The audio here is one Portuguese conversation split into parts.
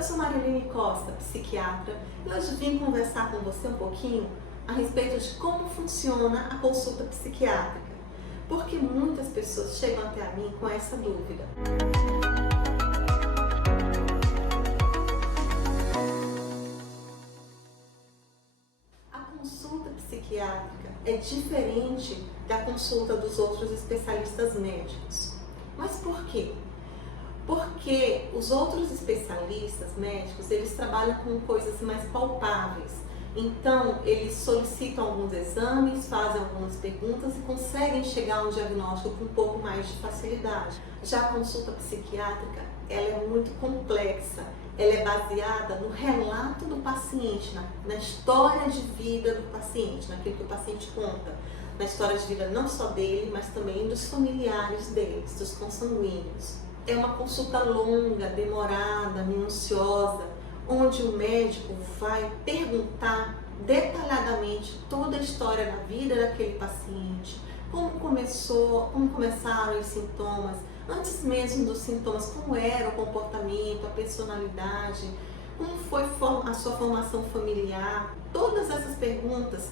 Eu sou Mariline Costa, psiquiatra, e hoje vim conversar com você um pouquinho a respeito de como funciona a consulta psiquiátrica, porque muitas pessoas chegam até a mim com essa dúvida. A consulta psiquiátrica é diferente da consulta dos outros especialistas médicos. Mas por quê? Porque os outros especialistas médicos, eles trabalham com coisas mais palpáveis. Então, eles solicitam alguns exames, fazem algumas perguntas e conseguem chegar a um diagnóstico com um pouco mais de facilidade. Já a consulta psiquiátrica, ela é muito complexa. Ela é baseada no relato do paciente, na história de vida do paciente, naquilo que o paciente conta. Na história de vida não só dele, mas também dos familiares deles, dos consanguíneos. É uma consulta longa, demorada, minuciosa, onde o médico vai perguntar detalhadamente toda a história da vida daquele paciente, como começaram os sintomas, antes mesmo dos sintomas, como era o comportamento, a personalidade, como foi a sua formação familiar. Todas essas perguntas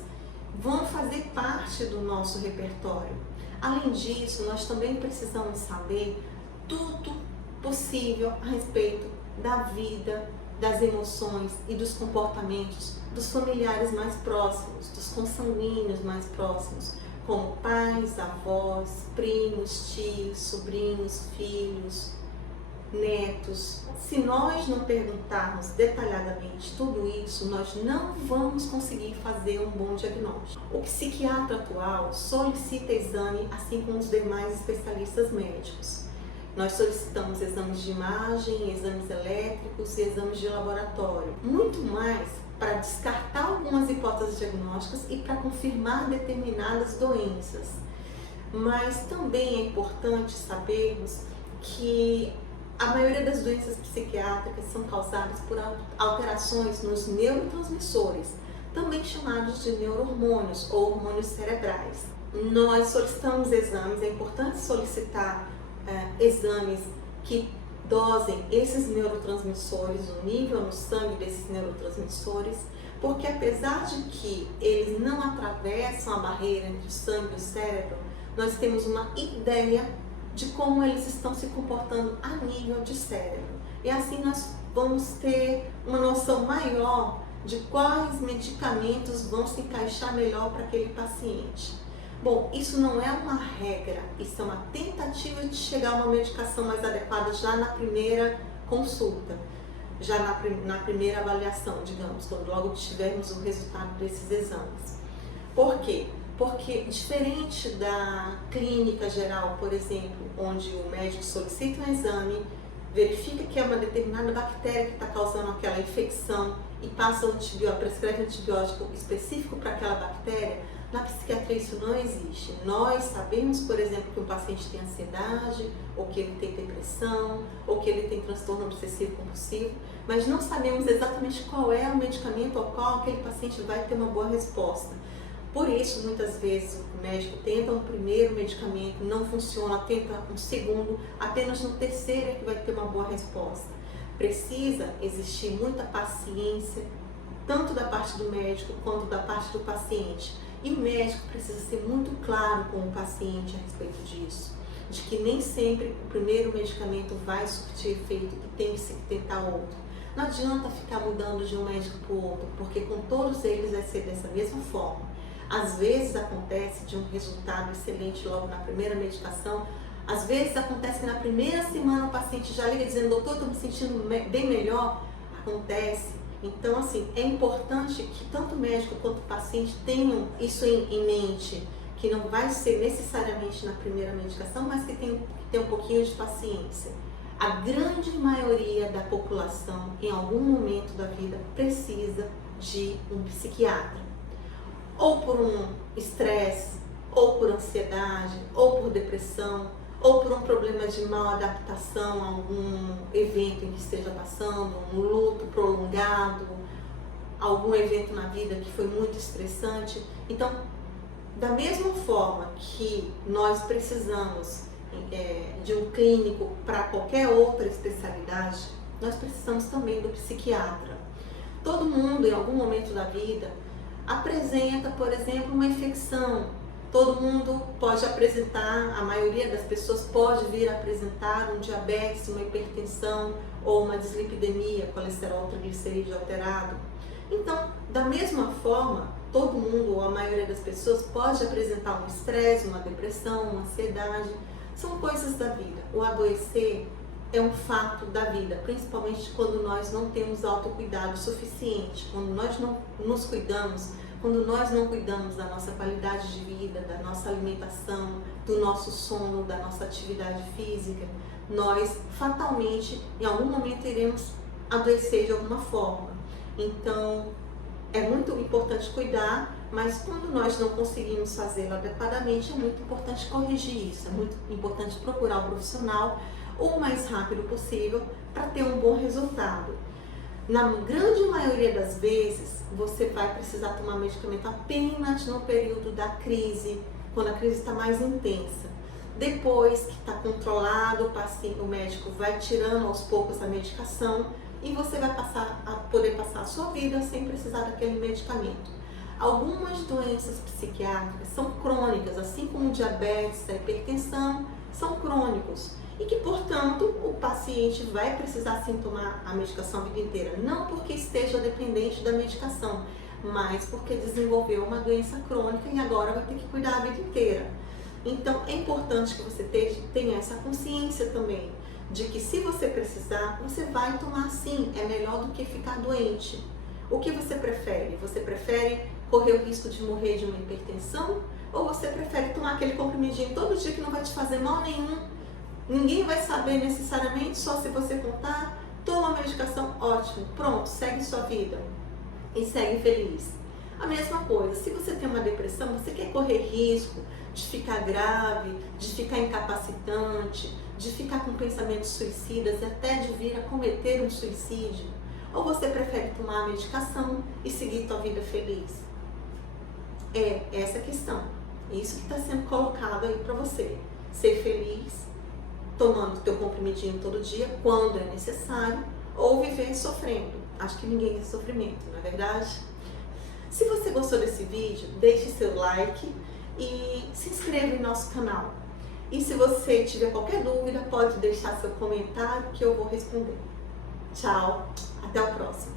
vão fazer parte do nosso repertório. Além disso, nós também precisamos saber tudo possível a respeito da vida, das emoções e dos comportamentos dos familiares mais próximos, dos consanguíneos mais próximos, como pais, avós, primos, tios, sobrinhos, filhos, netos. Se nós não perguntarmos detalhadamente tudo isso, nós não vamos conseguir fazer um bom diagnóstico. O psiquiatra atual solicita exame assim como os demais especialistas médicos. Nós solicitamos exames de imagem, exames elétricos e exames de laboratório. Muito mais para descartar algumas hipóteses diagnósticas e para confirmar determinadas doenças. Mas também é importante sabermos que a maioria das doenças psiquiátricas são causadas por alterações nos neurotransmissores, também chamados de neurohormônios ou hormônios cerebrais. Nós solicitamos exames, é importante solicitar exames que dosem esses neurotransmissores, o nível no sangue desses neurotransmissores, porque apesar de que eles não atravessam a barreira entre o sangue e o cérebro, nós temos uma ideia de como eles estão se comportando a nível de cérebro. E assim nós vamos ter uma noção maior de quais medicamentos vão se encaixar melhor para aquele paciente. Bom, isso não é uma regra, isso é uma tentativa de chegar a uma medicação mais adequada já na primeira consulta, já na primeira avaliação, digamos, quando logo tivermos o resultado desses exames. Por quê? Porque diferente da clínica geral, por exemplo, onde o médico solicita um exame, verifica que é uma determinada bactéria que está causando aquela infecção e prescreve um antibiótico específico para aquela bactéria, na psiquiatria isso não existe. Nós sabemos, por exemplo, que um paciente tem ansiedade, ou que ele tem depressão, ou que ele tem transtorno obsessivo compulsivo, mas não sabemos exatamente qual é o medicamento ao qual aquele paciente vai ter uma boa resposta. Por isso, muitas vezes o médico tenta um primeiro medicamento, não funciona, tenta um segundo, apenas no terceiro é que vai ter uma boa resposta. Precisa existir muita paciência, tanto da parte do médico quanto da parte do paciente. E o médico precisa ser muito claro com o paciente a respeito disso, de que nem sempre o primeiro medicamento vai surtir efeito e tem que se tentar outro. Não adianta ficar mudando de um médico para o outro, porque com todos eles vai ser dessa mesma forma. Às vezes acontece de um resultado excelente logo na primeira medicação, às vezes acontece que na primeira semana o paciente já liga dizendo: doutor, estou me sentindo bem melhor. Acontece. Então, assim, é importante que tanto o médico quanto o paciente tenham isso em mente, que não vai ser necessariamente na primeira medicação, mas que tem que ter um pouquinho de paciência. A grande maioria da população, em algum momento da vida, precisa de um psiquiatra. Ou por um estresse, ou por ansiedade, ou por depressão, ou por um problema de mal adaptação a algum evento em que esteja passando, um luto prolongado, algum evento na vida que foi muito estressante. Então, da mesma forma que nós precisamos de um clínico para qualquer outra especialidade, nós precisamos também do psiquiatra. Todo mundo, em algum momento da vida, apresenta, por exemplo, uma infecção. Todo mundo pode apresentar, a maioria das pessoas pode vir a apresentar um diabetes, uma hipertensão ou uma dislipidemia, colesterol triglicerídeo alterado. Então, da mesma forma, todo mundo ou a maioria das pessoas pode apresentar um estresse, uma depressão, uma ansiedade. São coisas da vida. O adoecer é um fato da vida, principalmente quando nós não temos autocuidado suficiente, quando nós não nos cuidamos, quando nós não cuidamos da nossa qualidade de vida, da nossa alimentação, do nosso sono, da nossa atividade física, nós fatalmente, em algum momento, iremos adoecer de alguma forma. Então, é muito importante cuidar, mas quando nós não conseguimos fazê-lo adequadamente, é muito importante corrigir isso, é muito importante procurar um profissional o mais rápido possível para ter um bom resultado. Na grande maioria das vezes, você vai precisar tomar medicamento apenas no período da crise, quando a crise está mais intensa. Depois que está controlado, o médico vai tirando aos poucos a medicação e você vai poder passar a sua vida sem precisar daquele medicamento. Algumas doenças psiquiátricas são crônicas, assim como o diabetes, a hipertensão, são crônicos. E que, portanto, o paciente vai precisar sim tomar a medicação a vida inteira. Não porque esteja dependente da medicação, mas porque desenvolveu uma doença crônica e agora vai ter que cuidar a vida inteira. Então, é importante que você tenha essa consciência também, de que se você precisar, você vai tomar sim, é melhor do que ficar doente. O que você prefere? Você prefere correr o risco de morrer de uma hipertensão? Ou você prefere tomar aquele comprimidinho todo dia que não vai te fazer mal nenhum? Ninguém vai saber necessariamente, só se você contar, toma a medicação, ótimo, pronto, segue sua vida e segue feliz. A mesma coisa, se você tem uma depressão, você quer correr risco de ficar grave, de ficar incapacitante, de ficar com pensamentos suicidas e até de vir a cometer um suicídio? Ou você prefere tomar a medicação e seguir sua vida feliz? É essa a questão, isso que está sendo colocado aí para você, ser feliz, tomando teu comprimidinho todo dia, quando é necessário, ou viver sofrendo. Acho que ninguém quer sofrimento, não é verdade? Se você gostou desse vídeo, deixe seu like e se inscreva em nosso canal. E se você tiver qualquer dúvida, pode deixar seu comentário que eu vou responder. Tchau, até o próximo.